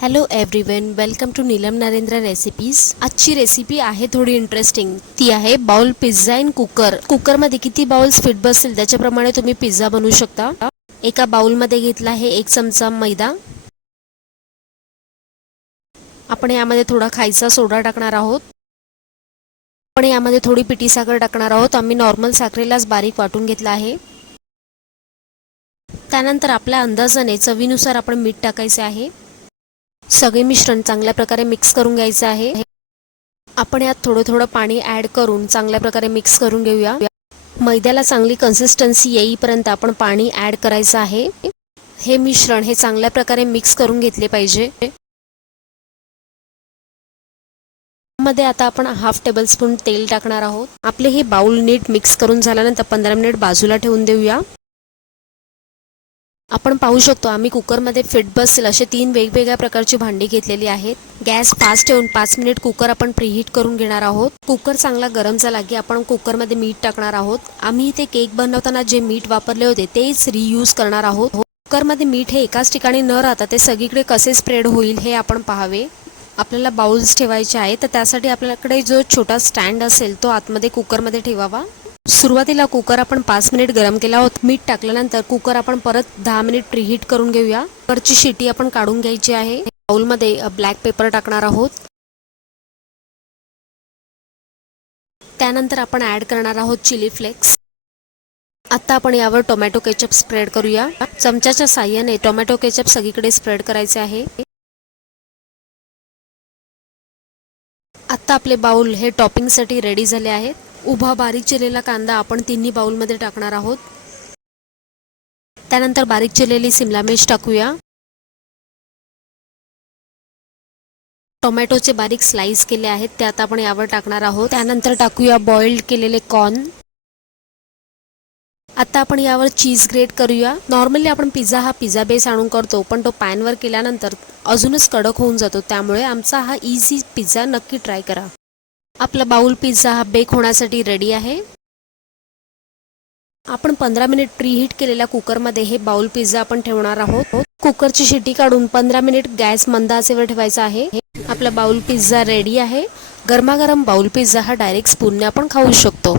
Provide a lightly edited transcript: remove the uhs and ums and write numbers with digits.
Hello everyone, welcome to Neelam Narendra recipes. आजची recipe आहे थोडी इंटरेस्टिंग। ती आहे बाउल पिझ्झा इन कुकर। कुकरमध्ये किती बाउल्स फिट बसतील त्याच्याप्रमाणे तुम्ही पिझ्झा बनवू शकता। एका बाउलमध्ये घेतला आहे 1 चमचा मैदा। आपण यामध्ये थोडा खायचा सोडा टाकणार आहोत। आपण यामध्ये थोडी पिठी साखर टाकणार आहोत। आम्ही नॉर्मल साखरेलाच बारीक वाटून घेतला आहे। त्यानंतर आपल्या अंदाजाने चवीनुसार आपण मीठ टाकायचे आहे। सगळे मिश्रण चांगल्या प्रकारे मिक्स करून घ्यायचे आहे। आपण यात थोडं थोडं पाणी ॲड करून चांगल्या प्रकारे मिक्स करून घेऊया। मैद्याला चांगली कन्सिस्टन्सी येईपर्यंत आपण पाणी ॲड करायचं आहे। हे मिश्रण हे चांगल्या प्रकारे मिक्स करून घेतले पाहिजे। मध्ये आता आपण हाफ टेबलस्पून तेल टाकणार आहोत। आपले हे बाउल नीट मिक्स करून झाल्यानंतर 15 मिनिट बाजूला ठेवून देऊया। आपण पाहू शकतो आम्ही कुकरमध्ये फिट बसतील असे 3 वेगवेगळ्या प्रकारची भांडी घेतलेली आहेत। गॅस फास्ट ठेवून 5 मिनिट कुकर आपण प्रीहीट करून घेणार आहोत। कुकर चांगला गरम झाला की आपण कुकरमध्ये मीठ टाकणार आहोत। आम्ही इथे केक बनवताना जे मीठ वापरले होते तेच रियूज करणार आहोत। कुकरमध्ये मीठ हे एकाच ठिकाणी न राहता ते सगळीकडे कसे स्प्रेड होईल हे आपण पाहावे। आपल्याला बाउल्स ठेवायचे आहे तर त्यासाठी आपल्याकडे जो छोटा स्टँड असेल तो आतमध्ये कुकरमध्ये ठेवावा। सुरुवातीला कुकर आपण 5 मिनिट गरम केला होता। मीठ टाकल्यानंतर कुकर आपण परत 10 मिनिट प्रीहीट करून घेऊया। कुकरची शिटी आपण काढून घ्यायची आहे। बाउलमध्ये ब्लॅक पेपर टाकणार आहोत। त्यानंतर आपण ॲड करणार आहोत चिली फ्लेक्स। आता आपण यावर टोमॅटो केचप स्प्रेड करूया। चमच्याच्या साहाय्याने टोमॅटो केचप सगळीकडे स्प्रेड करायचे आहे। आता आपले बाउल हे टॉपिंगसाठी रेडी झाले आहेत। उभा बारीक चिरलेला कांदा आपण तिन्ही बाउलमध्ये टाकणार आहोत। त्यानंतर बारीक चिरलेली सिमला मिर्च टाकूया। टोमॅटोचे बारीक स्लाइस केले आहेत ते आता आपण यावर टाकणार आहोत। त्यानंतर टाकूया बॉइल्ड केलेले कॉर्न। आता आपण यावर चीज ग्रेट करूया। नॉर्मली आपण पिझ्झा बेस आणून करतो, पण तो पॅनवर केल्यानंतर अजूनच कडक होऊन जातो। त्यामुळे आमचा हा इझी पिझ्झा नक्की ट्राय करा। आपला बाउल पिझ्झा हा बेक होण्यासाठी रेडी आहे। आपण 15 मिनिट प्रीहीट केलेल्या कुकरमध्ये हे बाउल पिझ्झा आपण ठेवणार आहोत। कुकरची शिटी काढून 15 मिनिट गॅस मंद आचेवर ठेवायचा आहे। आपला बाउल पिझ्झा रेडी आहे। गरमागरम बाउल पिझ्झा हा डायरेक्ट स्पूनने आपण खाऊ शकतो।